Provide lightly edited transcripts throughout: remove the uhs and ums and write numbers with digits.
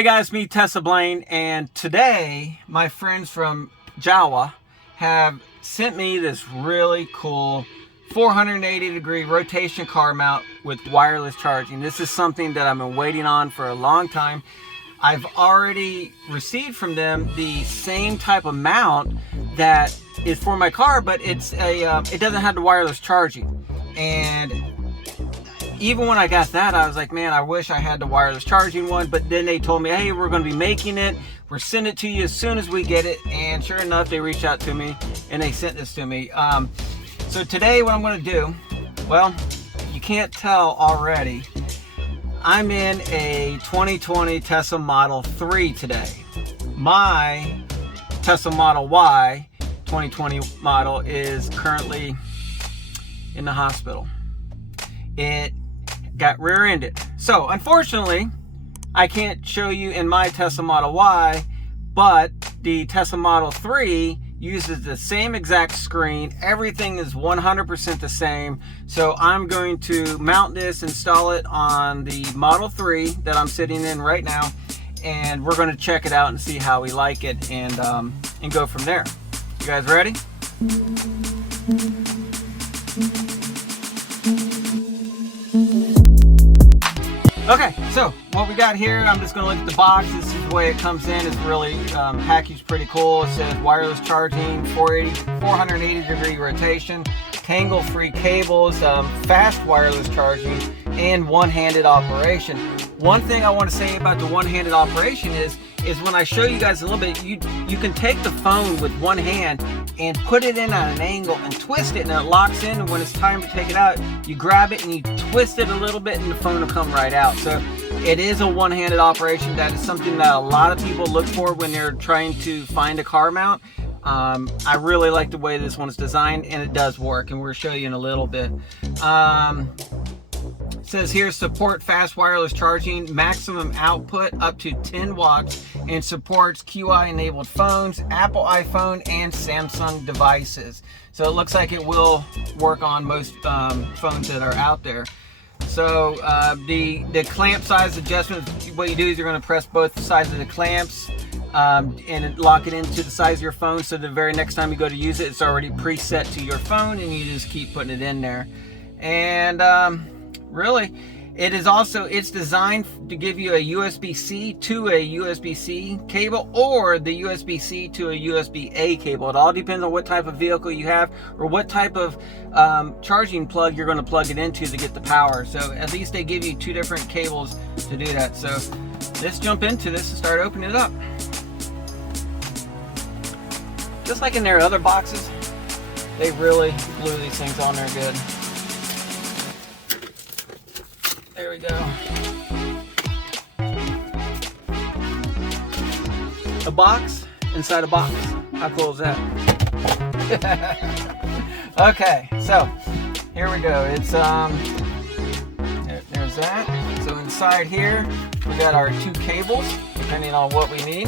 Hey guys, me Tessa Blaine, and today my friends from Jowua have sent me this really cool 480-degree rotation car mount with wireless charging. This is something that I've been waiting on for a long time. I've already received from them the same type of mount that is for my car, but it's it doesn't have the wireless charging. And even when I got that, I was like, man, I wish I had the wireless charging one. But then they told me, hey, we're going to be making it. We're sending it to you as soon as we get it. And sure enough, they reached out to me and they sent this to me. So today what I'm going to do, well, you can't tell already, I'm in a 2020 Tesla Model 3 today. My Tesla Model Y 2020 model is currently in the hospital. It got rear-ended. So unfortunately, I can't show you in my Tesla Model Y, but the Tesla Model 3 uses the same exact screen. Everything is 100% the same. So I'm going to mount this, install it on the Model 3 that I'm sitting in right now, and we're going to check it out and see how we like it, and go from there. You guys ready? Okay, so what we got here, I'm just going to look at the box. This is the way it comes in. It's really packaged pretty cool. It says wireless charging, 480-degree rotation, tangle-free cables, fast wireless charging, and one-handed operation. One thing I want to say about the one-handed operation is when I show you guys a little bit, you can take the phone with one hand and put it in at an angle and twist it, and it locks in, and when it's time to take it out, you grab it and you twist it a little bit and the phone will come right out. So it is a one-handed operation. That is something that a lot of people look for when they're trying to find a car mount. I really like the way this one's designed, and it does work, and we'll show you in a little bit. It says here, support fast wireless charging, maximum output up to 10 watts, and supports QI enabled phones, Apple iPhone, and Samsung devices. So it looks like it will work on most phones that are out there. So the clamp size adjustment, what you do is you're going to press both sides of the clamps and lock it into the size of your phone, so the very next time you go to use it, it's already preset to your phone, and you just keep putting it in there. And really, it's designed to give you a USB-C to a USB-C cable, or the USB-C to a USB-A cable. It all depends on what type of vehicle you have, or what type of charging plug you're going to plug it into to get the power. So at least they give you two different cables to do that. So let's jump into this and start opening it up. Just like in their other boxes, they really glue these things on there good. There we go. A box inside a box. How cool is that? Okay, so here we go. It's there's that. So inside here we got our two cables, depending on what we need.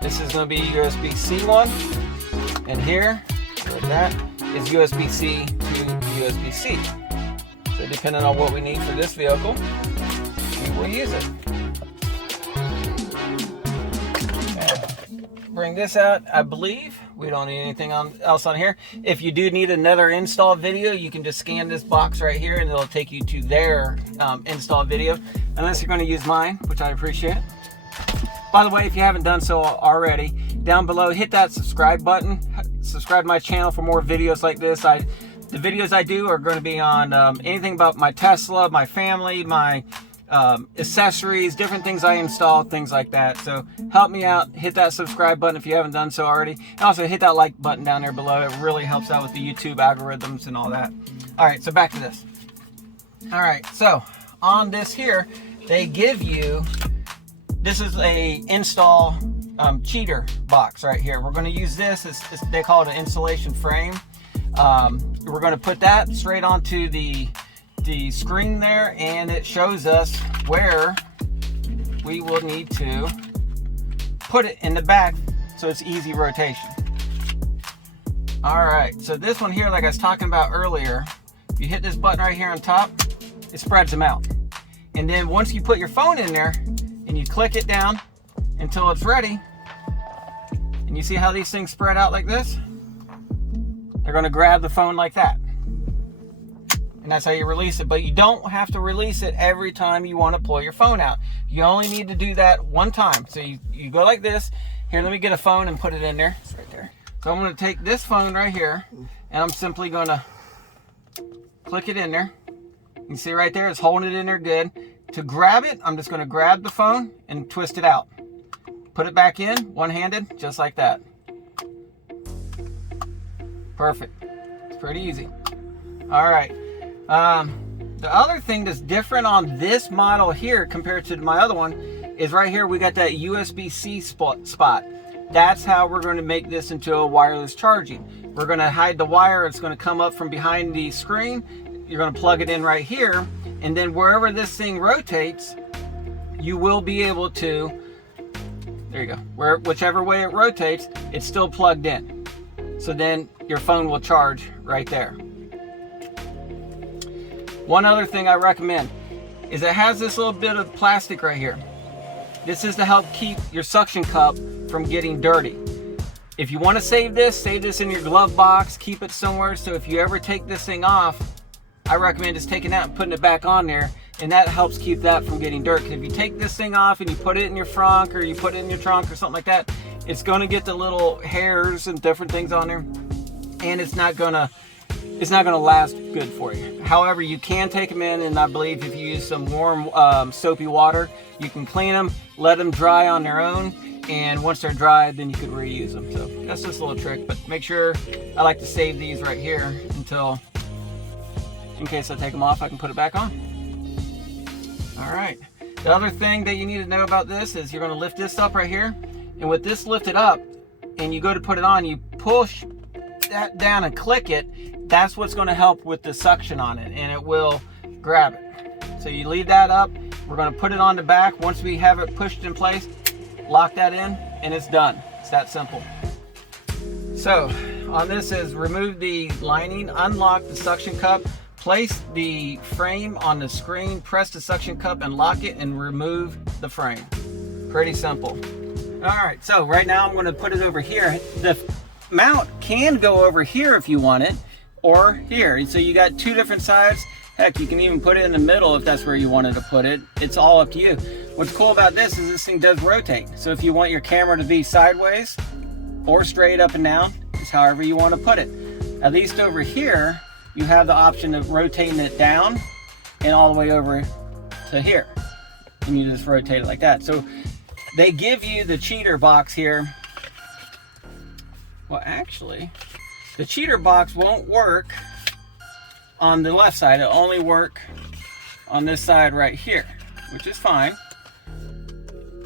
This is going to be USB-C one, and here, there's that, is USB-C to USB-C. So depending on what we need for this vehicle, we will use it. And bring this out. I believe we don't need anything else on here. If you do need another install video, you can just scan this box right here and it'll take you to their install video, unless you're going to use mine, which I appreciate. By the way, if you haven't done so already, down below, hit that subscribe button. Subscribe to my channel for more videos like this. The videos I do are going to be on anything about my Tesla, my family, my accessories, different things I install, things like that. So help me out. Hit that subscribe button if you haven't done so already. And also hit that like button down there below. It really helps out with the YouTube algorithms and all that. All right, so back to this. All right, so on this here, they give you, this is a install cheater box right here. We're going to use this. They call it an installation frame. We're going to put that straight onto the screen there, and it shows us where we will need to put it in the back, so it's easy rotation. All right, so this one here, like I was talking about earlier, if you hit this button right here on top, it spreads them out. And then once you put your phone in there and you click it down, until it's ready. And you see how these things spread out like this? They're going to grab the phone like that. And that's how you release it. But you don't have to release it every time you want to pull your phone out. You only need to do that one time. So you go like this. Here, let me get a phone and put it in there. It's right there. So I'm going to take this phone right here, and I'm simply going to click it in there. You can see right there, it's holding it in there good. To grab it, I'm just going to grab the phone and twist it out. Put it back in, one-handed, just like that. Perfect. It's pretty easy. All right. The other thing that's different on this model here compared to my other one is right here we got that USB-C spot. That's how we're going to make this into a wireless charging. We're going to hide the wire. It's going to come up from behind the screen. You're going to plug it in right here, and then wherever this thing rotates, you will be able to, there you go, whichever way it rotates, it's still plugged in. So then your phone will charge right there. One other thing I recommend is it has this little bit of plastic right here. This is to help keep your suction cup from getting dirty. If you want to save this in your glove box, keep it somewhere, so if you ever take this thing off, I recommend just taking that and putting it back on there, and that helps keep that from getting dirt. If you take this thing off and you put it in your frunk, or you put it in your trunk or something like that, it's going to get the little hairs and different things on there, and it's not going to last good for you. However, you can take them in, and I believe if you use some warm soapy water, you can clean them, let them dry on their own, and once they're dry, then you can reuse them. So that's just a little trick, but make sure, I like to save these right here until, in case I take them off, I can put it back on. All right. The other thing that you need to know about this is you're going to lift this up right here, and with this lifted up, and you go to put it on, you push that down and click it. That's what's going to help with the suction on it, and it will grab it. So you leave that up. We're going to put it on the back. Once we have it pushed in place, lock that in, and it's done. It's that simple. So on this is remove the lining, unlock the suction cup, place the frame on the screen, press the suction cup and lock it, and remove the frame. Pretty simple. All right, so right now I'm going to put it over here. The mount can go over here if you want it, or here. So you got two different sides. Heck, you can even put it in the middle if that's where you wanted to put it. It's all up to you. What's cool about this is this thing does rotate. So if you want your camera to be sideways or straight up and down, it's however you want to put it. At least over here, you have the option of rotating it down and all the way over to here. And you just rotate it like that. So they give you the cheater box here. Well, actually, the cheater box won't work on the left side. It'll only work on this side right here, which is fine,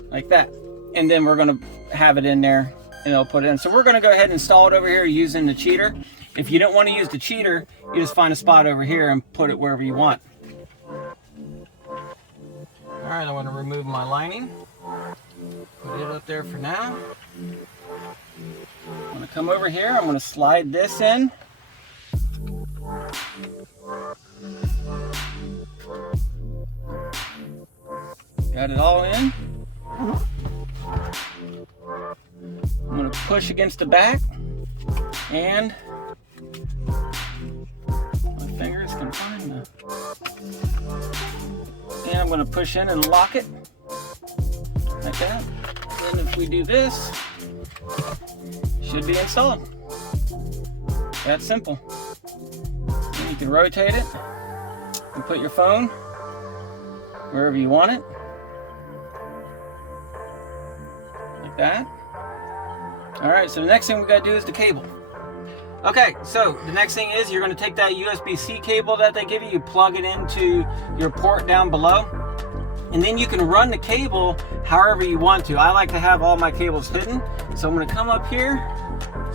like that. And then we're going to have it in there, and it'll put it in. So we're going to go ahead and install it over here using the cheater. If you don't want to use the cheater, you just find a spot over here and put it wherever you want. All right, I want to remove my lining. Put it up there for now. I'm going to come over here. I'm going to slide this in. Got it all in. I'm going to push against the back, and my fingers can find the, and I'm going to push in and lock it like that. And if we do this, it should be installed. That's simple. And you can rotate it and put your phone wherever you want it, like that. All right, so the next thing we got to do is the cable. Okay, so the next thing is you're going to take that USB-C cable that they give you, you plug it into your port down below, and then you can run the cable however you want to. I like to have all my cables hidden, so I'm going to come up here,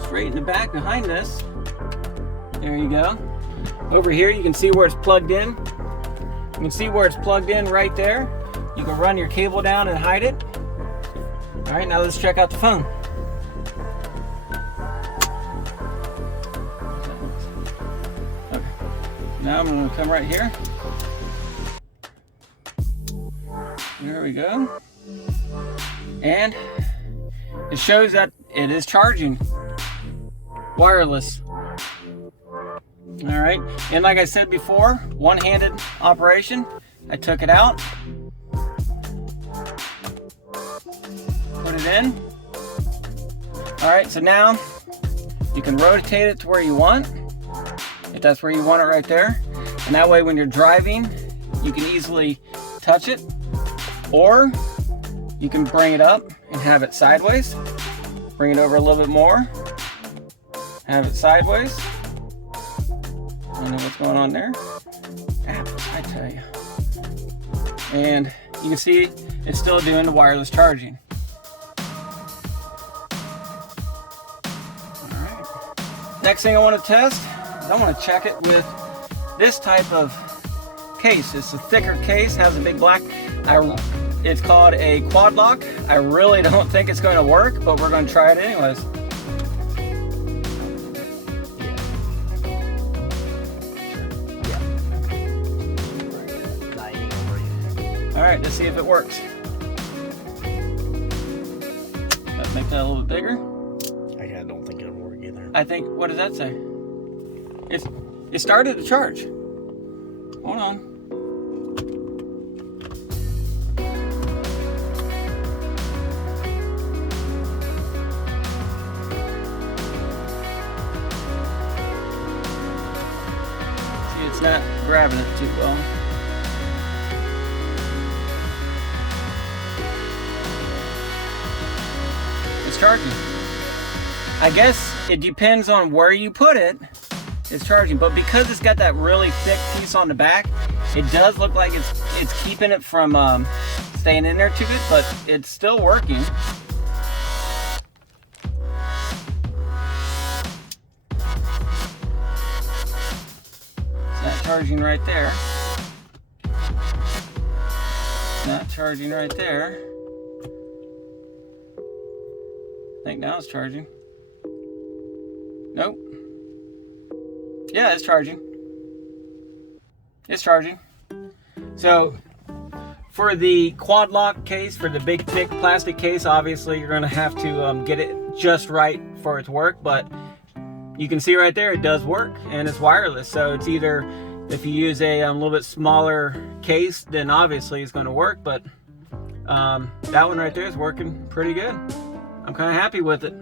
straight in the back behind this. There you go. Over here you can see where it's plugged in. You can see where it's plugged in right there. You can run your cable down and hide it. All right, now let's check out the phone. Okay. Now I'm going to come right here. There we go. And it shows that it is charging wireless. All right, and like I said before, one-handed operation. I took it out, put it in. All right, so now you can rotate it to where you want, if that's where you want it right there. And that way when you're driving, you can easily touch it, or you can bring it up and have it sideways. Bring it over a little bit more, have it sideways. I don't know what's going on there. I tell you. And you can see it's still doing the wireless charging. Alright. Next thing I want to test is I want to check it with this type of case. It's a thicker case, has a big black. It's called a quad lock. I really don't think it's going to work, but we're going to try it anyways. Alright, let's see if it works. Let's make that a little bit bigger. I don't think it'll work either. I think, what does that say? It started to charge. Hold on. See, it's not grabbing it too well. Charging. I guess it depends on where you put it. It's charging, but because it's got that really thick piece on the back, it does look like it's keeping it from staying in there too good, but it's still working. It's not charging right there. It's not charging right there. I think now it's charging. Nope. Yeah, it's charging. It's charging. So for the quad lock case, for the big thick plastic case, obviously you're going to have to get it just right for it to work, but you can see right there it does work and it's wireless. So it's either, if you use a little bit smaller case, then obviously it's going to work, but that one right there is working pretty good. I'm kind of happy with it.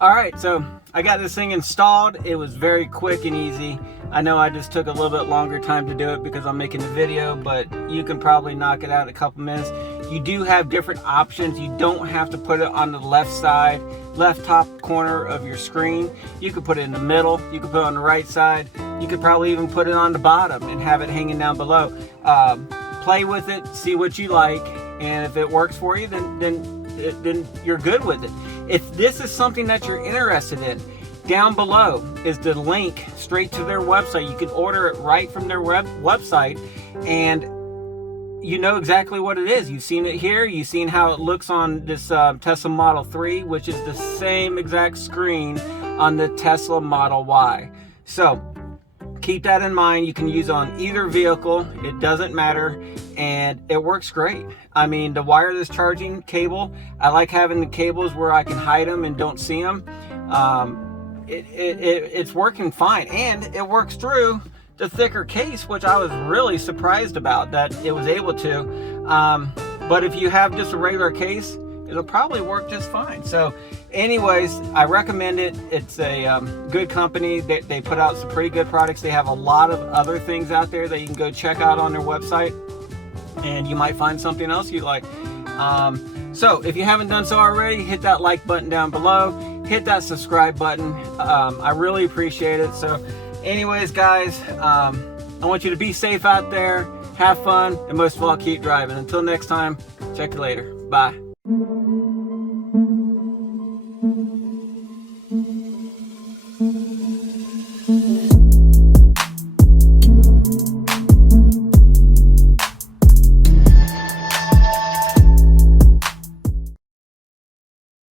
Alright, so I got this thing installed. It was very quick and easy. I know I just took a little bit longer time to do it because I'm making a video, but you can probably knock it out in a couple minutes. You do have different options. You don't have to put it on the left side, left top corner of your screen. You could put it in the middle. You could put it on the right side. You could probably even put it on the bottom and have it hanging down below. Play with it, see what you like, and if it works for you, then you're good with it. If this is something that you're interested in, down below is the link straight to their website. You can order it right from their website, and you know exactly what it is. You've seen it here. You've seen how it looks on this Tesla Model 3, which is the same exact screen on the Tesla Model Y. So keep that in mind. You can use it on either vehicle. It doesn't matter, and it works great. I mean, the wireless charging cable, I like having the cables where I can hide them and don't see them. It's working fine, and it works through the thicker case, which I was really surprised about that it was able to. But if you have just a regular case, it'll probably work just fine. So anyways, I recommend it. It's a good company. They put out some pretty good products. They have a lot of other things out there that you can go check out on their website, and you might find something else you like. So if you haven't done so already, hit that like button down below, hit that subscribe button. I really appreciate it. So anyways, guys, I want you to be safe out there, have fun, and most of all, keep driving. Until next time, check you later. Bye.